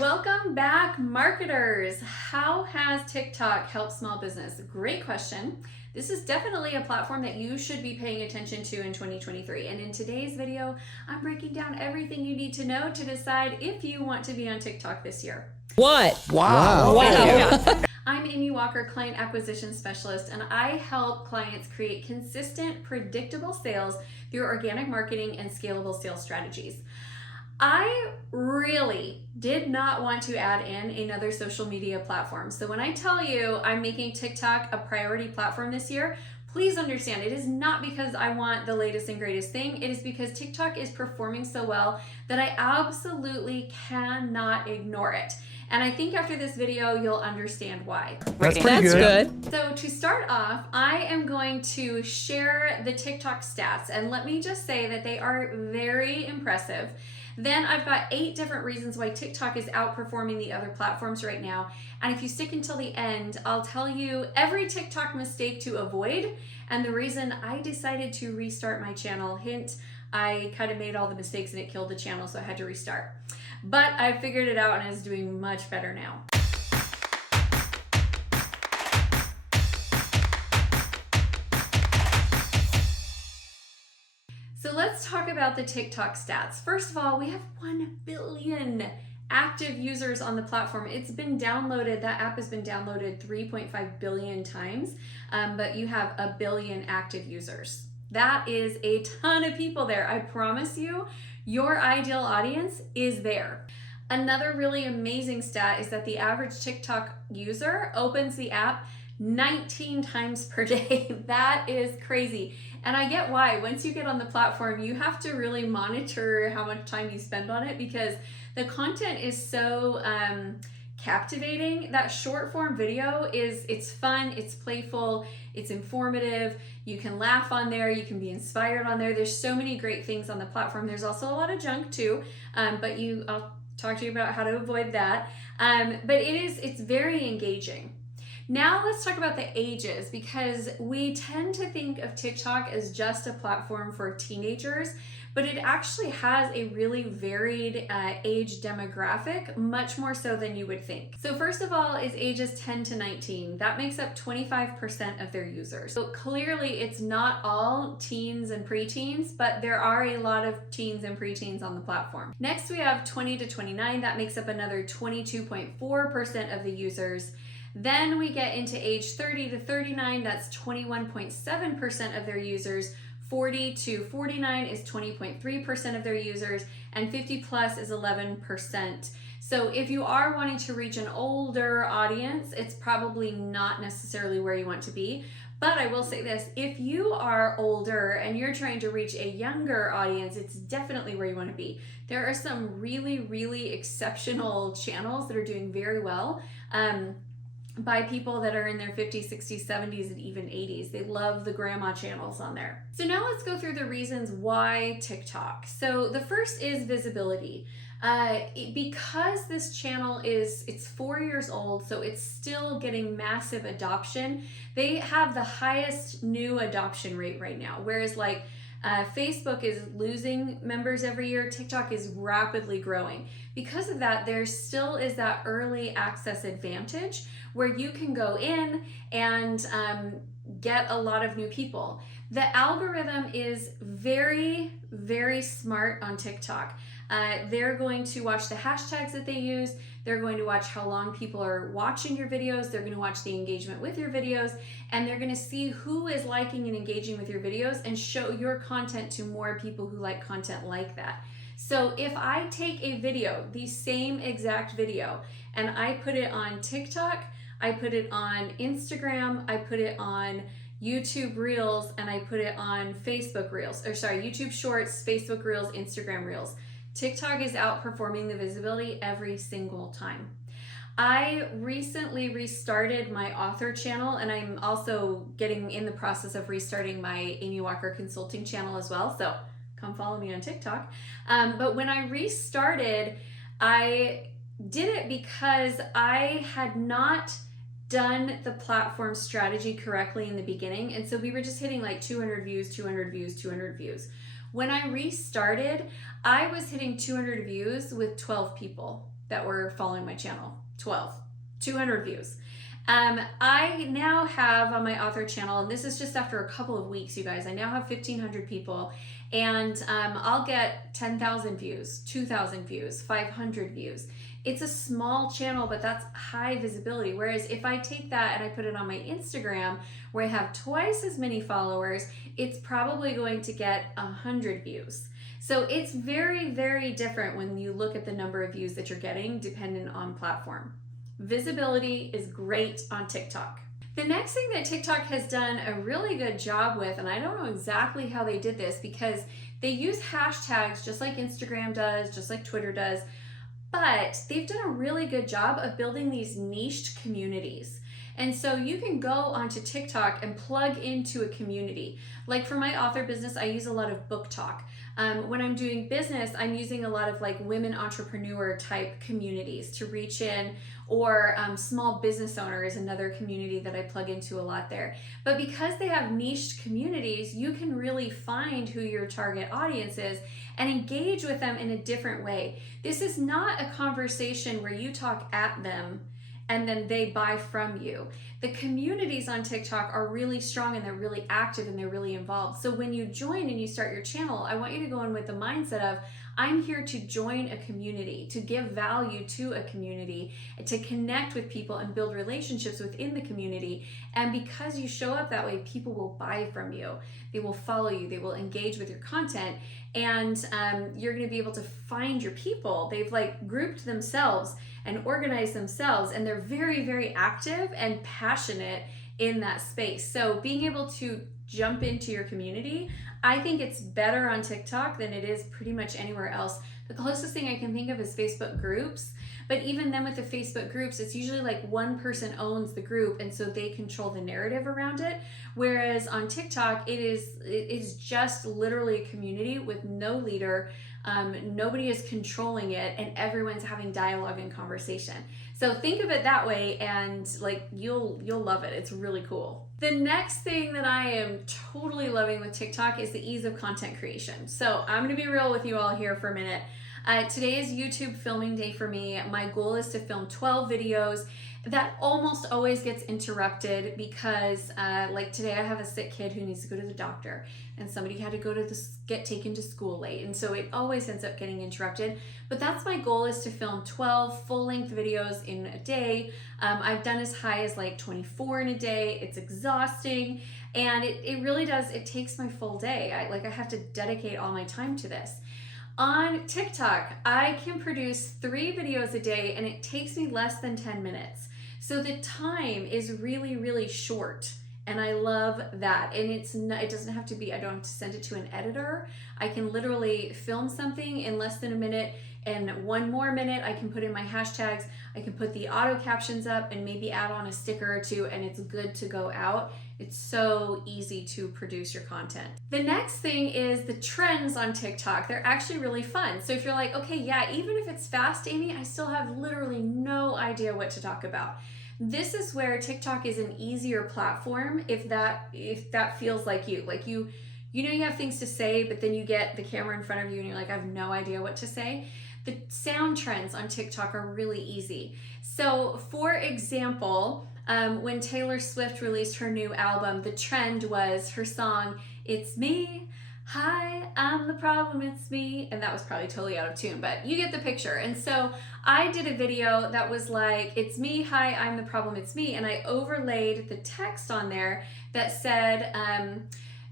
Welcome back, marketers. How has TikTok helped small business? Great question. This is definitely a platform that you should be paying attention to in 2023. And in today's video, I'm breaking down everything you need to know to decide if you want to be on TikTok this year. What? Wow. Wow. I'm Amy Walker, Client Acquisition Specialist, and I help clients create consistent, predictable sales through organic marketing and scalable sales strategies. I really did not want to add in another social media platform. So when I tell you I'm making TikTok a priority platform this year, please understand it is not because I want the latest and greatest thing. It is because TikTok is performing so well that I absolutely cannot ignore it. And I think after this video, you'll understand why. That's pretty good. So to start off, I am going to share the TikTok stats. And let me just say that they are very impressive. Then I've got 8 different reasons why TikTok is outperforming the other platforms right now. And if you stick until the end, I'll tell you every TikTok mistake to avoid and the reason I decided to restart my channel. Hint, I kind of made all the mistakes and it killed the channel, so I had to restart. But I figured it out and it's doing much better now. So let's talk about the TikTok stats. First of all, we have 1 billion active users on the platform. It's been downloaded, that app has been downloaded 3.5 billion times, but you have 1 billion active users. That is a ton of people there. I promise you, your ideal audience is there. Another really amazing stat is that the average TikTok user opens the app 19 times per day. That is crazy. And I get why. Once you get on the platform, you have to really monitor how much time you spend on it because the content is so captivating. That short form video it's fun, it's playful, it's informative. You can laugh on there, you can be inspired on there. There's so many great things on the platform. There's also a lot of junk too, but I'll talk to you about how to avoid that. But it's very engaging. Now let's talk about the ages because we tend to think of TikTok as just a platform for teenagers, but it actually has a really varied age demographic, much more so than you would think. So first of all is ages 10 to 19. That makes up 25% of their users. So clearly it's not all teens and preteens, but there are a lot of teens and preteens on the platform. Next we have 20 to 29. That makes up another 22.4% of the users. Then we get into age 30 to 39, that's 21.7% of their users. 40 to 49 is 20.3% of their users, and 50 plus is 11%. So if you are wanting to reach an older audience, it's probably not necessarily where you want to be. But I will say this, if you are older and you're trying to reach a younger audience, it's definitely where you want to be. There are some really, really exceptional channels that are doing very well. By people that are in their 50s, 60s, 70s, and even 80s. They love the grandma channels on there. So now let's go through the reasons why TikTok. So the first is visibility. Because this channel it's 4 years old, so it's still getting massive adoption. They have the highest new adoption rate right now, whereas like Facebook is losing members every year. TikTok is rapidly growing. Because of that, there still is that early access advantage where you can go in and get a lot of new people. The algorithm is very, very smart on TikTok. They're going to watch the hashtags that they use. They're going to watch how long people are watching your videos. They're going to watch the engagement with your videos, and they're going to see who is liking and engaging with your videos and show your content to more people who like content like that. So if I take a video, the same exact video, and I put it on TikTok, I put it on Instagram, I put it on YouTube Reels, and I put it on Facebook Reels, YouTube Shorts, Facebook Reels, Instagram Reels. TikTok is outperforming the visibility every single time. I recently restarted my author channel, and I'm also getting in the process of restarting my Amy Walker consulting channel as well. So come follow me on TikTok. But when I restarted, I did it because I had not done the platform strategy correctly in the beginning. And so we were just hitting like 200 views, 200 views, 200 views. When I restarted, I was hitting 200 views with 12 people. that were following my channel. 12, 200 views. I now have on my author channel, and this is just after a couple of weeks, you guys, I now have 1,500 people, and I'll get 10,000 views, 2,000 views, 500 views. It's a small channel, but that's high visibility. Whereas if I take that and I put it on my Instagram, where I have twice as many followers, it's probably going to get 100 views. So it's very, very different when you look at the number of views that you're getting dependent on platform. Visibility is great on TikTok. The next thing that TikTok has done a really good job with, and I don't know exactly how they did this because they use hashtags just like Instagram does, just like Twitter does, but they've done a really good job of building these niched communities. And so you can go onto TikTok and plug into a community. Like for my author business, I use a lot of book talk. When I'm doing business, I'm using a lot of like women entrepreneur type communities to reach in, or small business owner is another community that I plug into a lot there. But because they have niched communities, you can really find who your target audience is and engage with them in a different way. This is not a conversation where you talk at them and then they buy from you. The communities on TikTok are really strong and they're really active and they're really involved. So when you join and you start your channel, I want you to go in with the mindset of, I'm here to join a community, to give value to a community, to connect with people and build relationships within the community. And because you show up that way, people will buy from you. They will follow you. They will engage with your content. And you're going to be able to find your people. They've like grouped themselves and organized themselves, and they're very, very active and passionate in that space. So being able to jump into your community, I think it's better on TikTok than it is pretty much anywhere else. The closest thing I can think of is Facebook groups, but even then with the Facebook groups, it's usually like one person owns the group and so they control the narrative around it. Whereas on TikTok, it is just literally a community with no leader. Nobody is controlling it and everyone's having dialogue and conversation. So think of it that way and like you'll love it. It's really cool. The next thing that I am totally loving with TikTok is the ease of content creation. So I'm gonna be real with you all here for a minute. Today is YouTube filming day for me. My goal is to film 12 videos. That almost always gets interrupted because like today I have a sick kid who needs to go to the doctor and somebody had to go to get taken to school late, and so it always ends up getting interrupted. But that's my goal, is to film 12 full-length videos in a day. I've done as high as like 24 in a day. It's exhausting and it really does, it takes my full day. I have to dedicate all my time to this. On TikTok, I can produce 3 videos a day and it takes me less than 10 minutes. So the time is really, really short. And I love that. And it doesn't have to be, I don't have to send it to an editor. I can literally film something in less than a minute, and 1 more minute I can put in my hashtags. I can put the auto captions up and maybe add on a sticker or 2, and it's good to go out. It's so easy to produce your content. The next thing is the trends on TikTok. They're actually really fun. So if you're like, okay, yeah, even if it's fast, Amy, I still have literally no idea what to talk about. This is where TikTok is an easier platform if that feels like you. Like you know you have things to say, but then you get the camera in front of you and you're like, I have no idea what to say. The sound trends on TikTok are really easy. So for example, when Taylor Swift released her new album, the trend was her song, It's Me, Hi, I'm the Problem, It's Me. And that was probably totally out of tune, but you get the picture. And so I did a video that was like, it's me, hi, I'm the problem, it's me. And I overlaid the text on there that said,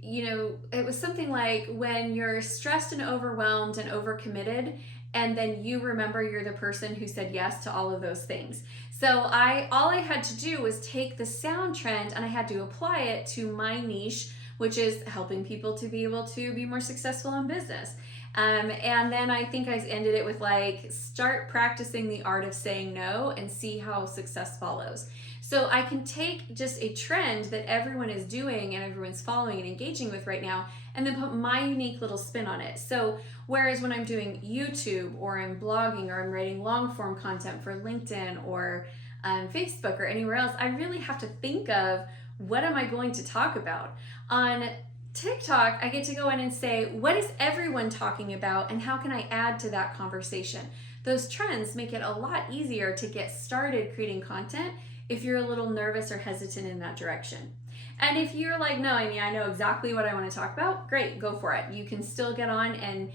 you know, it was something like, when you're stressed and overwhelmed and overcommitted, and then you remember you're the person who said yes to all of those things. So all I had to do was take the sound trend and I had to apply it to my niche, which is helping people to be able to be more successful in business. And then I think I ended it with like, start practicing the art of saying no and see how success follows. So I can take just a trend that everyone is doing and everyone's following and engaging with right now, and then put my unique little spin on it. So whereas when I'm doing YouTube or I'm blogging or I'm writing long form content for LinkedIn or Facebook or anywhere else, I really have to think of, what am I going to talk about? On TikTok, I get to go in and say, what is everyone talking about and how can I add to that conversation? those trends make it a lot easier to get started creating content if you're a little nervous or hesitant in that direction. And if you're like, no, Amy, I know exactly what I want to talk about, great, go for it. You can still get on and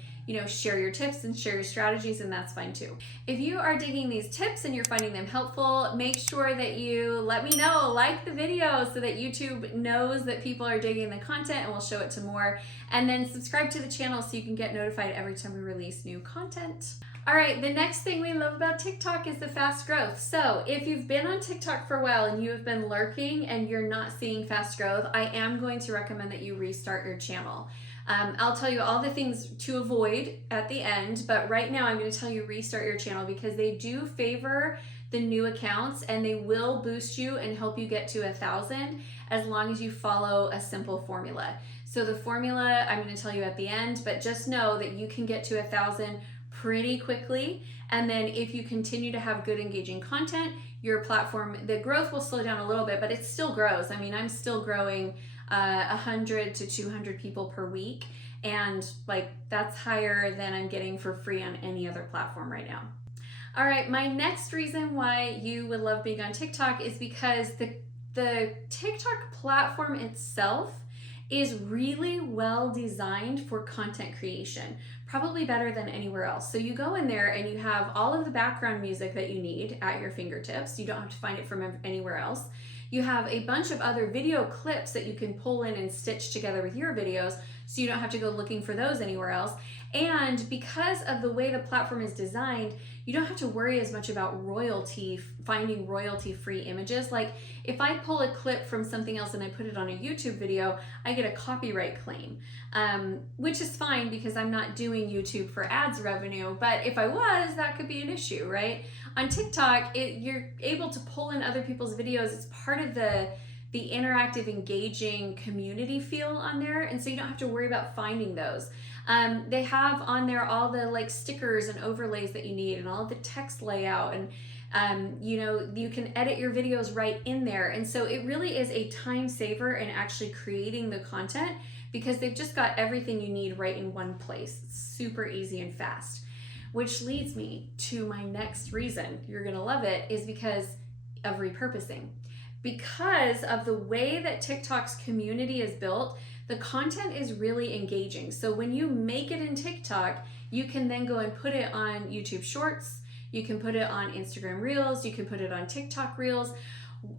share your tips and share your strategies, and that's fine too. If you are digging these tips and you're finding them helpful, make sure that you let me know, like the video so that YouTube knows that people are digging the content and will show it to more. And then subscribe to the channel so you can get notified every time we release new content. All right, the next thing we love about TikTok is the fast growth. So if you've been on TikTok for a while and you have been lurking and you're not seeing fast growth, I am going to recommend that you restart your channel. I'll tell you all the things to avoid at the end, but right now I'm going to tell you restart your channel because they do favor the new accounts and they will boost you and help you get to 1,000 as long as you follow a simple formula. So the formula I'm going to tell you at the end, but just know that you can get to 1,000 pretty quickly. And then if you continue to have good engaging content, your platform, the growth will slow down a little bit, but it still grows. I mean, I'm still growing 100 to 200 people per week. And like that's higher than I'm getting for free on any other platform right now. All right, my next reason why you would love being on TikTok is because the TikTok platform itself is really well designed for content creation, probably better than anywhere else. So you go in there and you have all of the background music that you need at your fingertips. You don't have to find it from anywhere else. You have a bunch of other video clips that you can pull in and stitch together with your videos, so you don't have to go looking for those anywhere else. And because of the way the platform is designed, you don't have to worry as much about finding royalty-free images. Like if I pull a clip from something else and I put it on a YouTube video, I get a copyright claim, which is fine because I'm not doing YouTube for ads revenue. But if I was, that could be an issue, right? On TikTok, you're able to pull in other people's videos. It's part of the interactive, engaging community feel on there, and so you don't have to worry about finding those. They have on there all the like stickers and overlays that you need and all of the text layout, and you can edit your videos right in there. And so it really is a time saver in actually creating the content because they've just got everything you need right in one place. It's super easy and fast. Which leads me to my next reason you're gonna love it is because of repurposing. Because of the way that TikTok's community is built, the content is really engaging. So when you make it in TikTok, you can then go and put it on YouTube Shorts, you can put it on Instagram Reels, you can put it on TikTok Reels.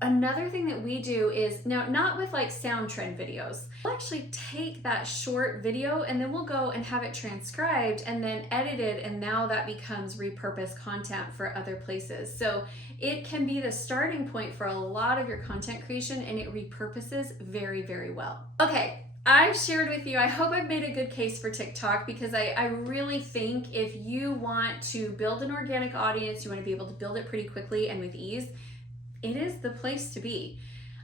Another thing that we do is, now not with like sound trend videos, we'll actually take that short video and then we'll go and have it transcribed and then edited, and now that becomes repurposed content for other places. So it can be the starting point for a lot of your content creation, and it repurposes very, very well. Okay, I've shared with you, I hope I've made a good case for TikTok because I really think if you want to build an organic audience, you want to be able to build it pretty quickly and with ease, it is the place to be.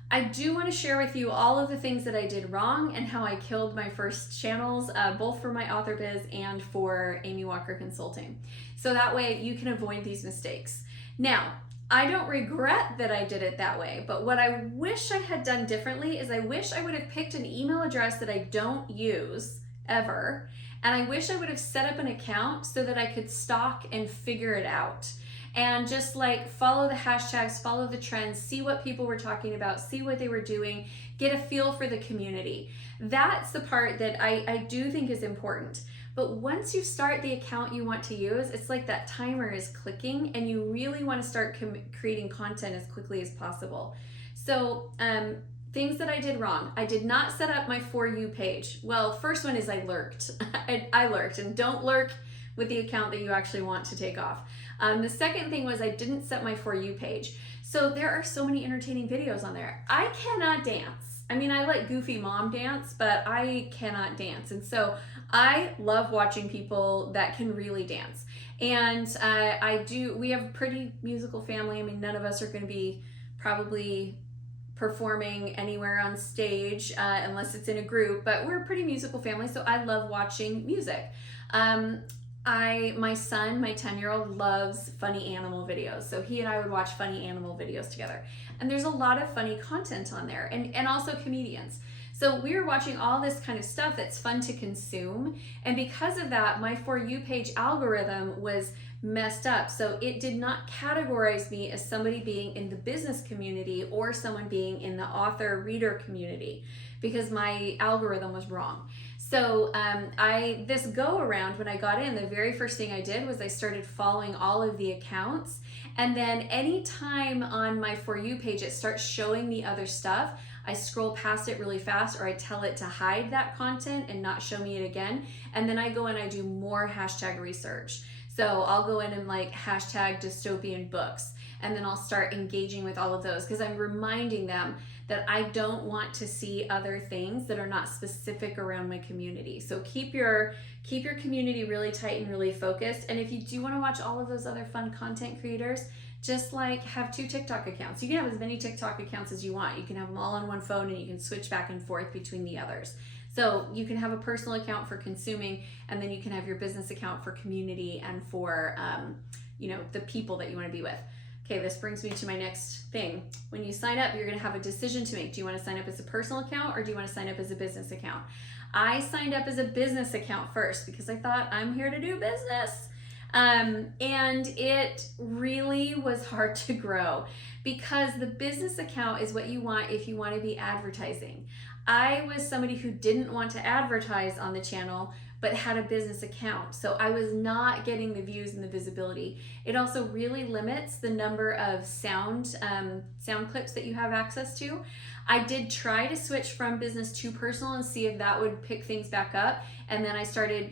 I do want to share with you all of the things that I did wrong and how I killed my first channels, both for my author biz and for Amy Walker Consulting. So that way you can avoid these mistakes. Now, I don't regret that I did it that way, but what I wish I had done differently is I wish I would have picked an email address that I don't use ever, and I wish I would have set up an account so that I could stalk and figure it out. And just like follow the hashtags, follow the trends, see what people were talking about, see what they were doing, get a feel for the community. That's the part that I do think is important. But once you start the account you want to use, it's like that timer is clicking and you really want to start creating content as quickly as possible. So things that I did wrong. I did not set up my For You page. Well, first one is I lurked. I lurked, and don't lurk with the account that you actually want to take off. The second thing was I didn't set my For You page. So there are so many entertaining videos on there. I cannot dance. I mean, I like goofy mom dance, but I cannot dance. And so I love watching people that can really dance. And we have a pretty musical family. I mean, none of us are going to be probably performing anywhere on stage unless it's in a group, but we're a pretty musical family, so I love watching music. My son, my 10-year-old, loves funny animal videos, so he and I would watch funny animal videos together. And there's a lot of funny content on there, and also comedians. So we were watching all this kind of stuff that's fun to consume, and because of that, my For You page algorithm was messed up. So it did not categorize me as somebody being in the business community or someone being in the author reader community, because my algorithm was wrong. So this go around, when I got in, the very first thing I did was I started following all of the accounts. And then anytime on my For You page it starts showing me other stuff, I scroll past it really fast, or I tell it to hide that content and not show me it again. And then I go and I do more hashtag research. So I'll go in and like hashtag dystopian books, and then I'll start engaging with all of those, because I'm reminding them that I don't want to see other things that are not specific around my community. So keep your community really tight and really focused. And if you do want to watch all of those other fun content creators, just like have 2 TikTok accounts. You can have as many TikTok accounts as you want. You can have them all on one phone, and you can switch back and forth between the others. So you can have a personal account for consuming, and then you can have your business account for community and for the people that you want to be with. Okay, this brings me to my next thing. When you sign up, you're going to have a decision to make. Do you want to sign up as a personal account, or do you want to sign up as a business account? I signed up as a business account first because I thought, I'm here to do business. And it really was hard to grow, because the business account is what you want if you want to be advertising. I was somebody who didn't want to advertise on the channel, but had a business account. So I was not getting the views and the visibility. It also really limits the number of sound clips that you have access to. I did try to switch from business to personal and see if that would pick things back up. And then I started,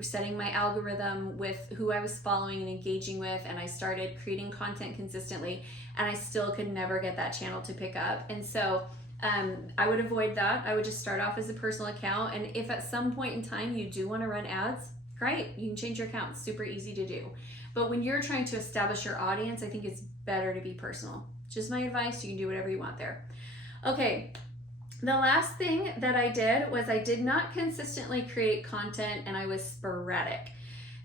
setting my algorithm with who I was following and engaging with, and I started creating content consistently, and I still could never get that channel to pick up. And so I would avoid that. I would just start off as a personal account. And if at some point in time you do want to run ads, great, you can change your account. It's super easy to do. But when you're trying to establish your audience, I think it's better to be personal. Just my advice. You can do whatever you want there. Okay. The last thing that I did was I did not consistently create content, and I was sporadic.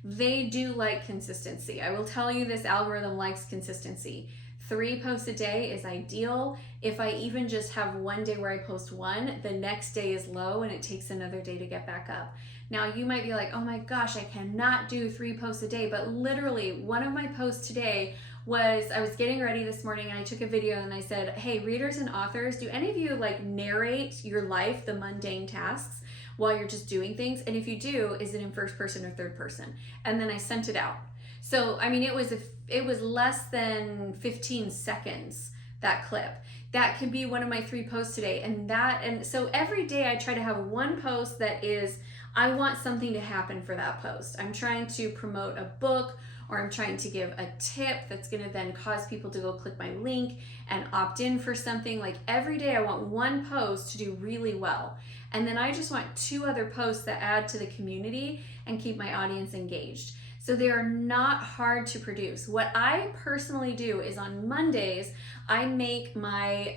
They do like consistency. I will tell you, this algorithm likes consistency. 3 posts a day is ideal. If I even just have one day where I post 1, the next day is low and it takes another day to get back up. Now you might be like, oh my gosh, I cannot do 3 posts a day, but literally one of my posts today was, I was getting ready this morning and I took a video and I said, hey, readers and authors, do any of you like narrate your life, the mundane tasks, while you're just doing things? And if you do, is it in first person or third person? And then I sent it out. So, I mean, it was less than 15 seconds, that clip. That could be one of my 3 posts today. And so every day I try to have one post that is, I want something to happen for that post. I'm trying to promote a book, or I'm trying to give a tip that's going to then cause people to go click my link and opt in for something. Like every day I want one post to do really well. And then I just want 2 other posts that add to the community and keep my audience engaged. So they are not hard to produce. What I personally do is on Mondays, I make my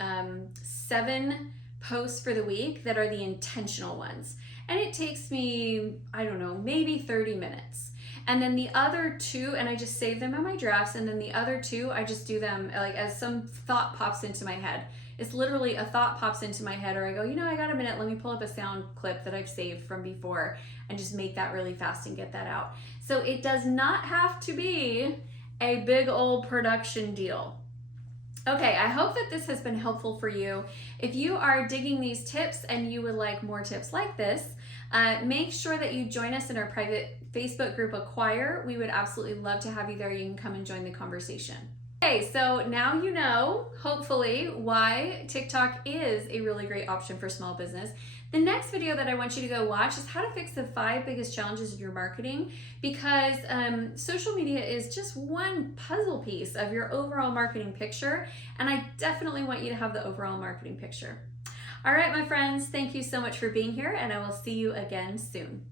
7 posts for the week that are the intentional ones. And it takes me, I don't know, maybe 30 minutes. And then the other 2, and I just save them in my drafts, and then the other 2, I just do them like as some thought pops into my head. It's literally a thought pops into my head, or I go, I got a minute, let me pull up a sound clip that I've saved from before and just make that really fast and get that out. So it does not have to be a big old production deal. Okay, I hope that this has been helpful for you. If you are digging these tips and you would like more tips like this, make sure that you join us in our private Facebook group, Acquire. We would absolutely love to have you there. You can come and join the conversation. Okay, so now you know, hopefully, why TikTok is a really great option for small business. The next video that I want you to go watch is how to fix the 5 biggest challenges of your marketing, because social media is just one puzzle piece of your overall marketing picture, and I definitely want you to have the overall marketing picture. All right, my friends, thank you so much for being here, and I will see you again soon.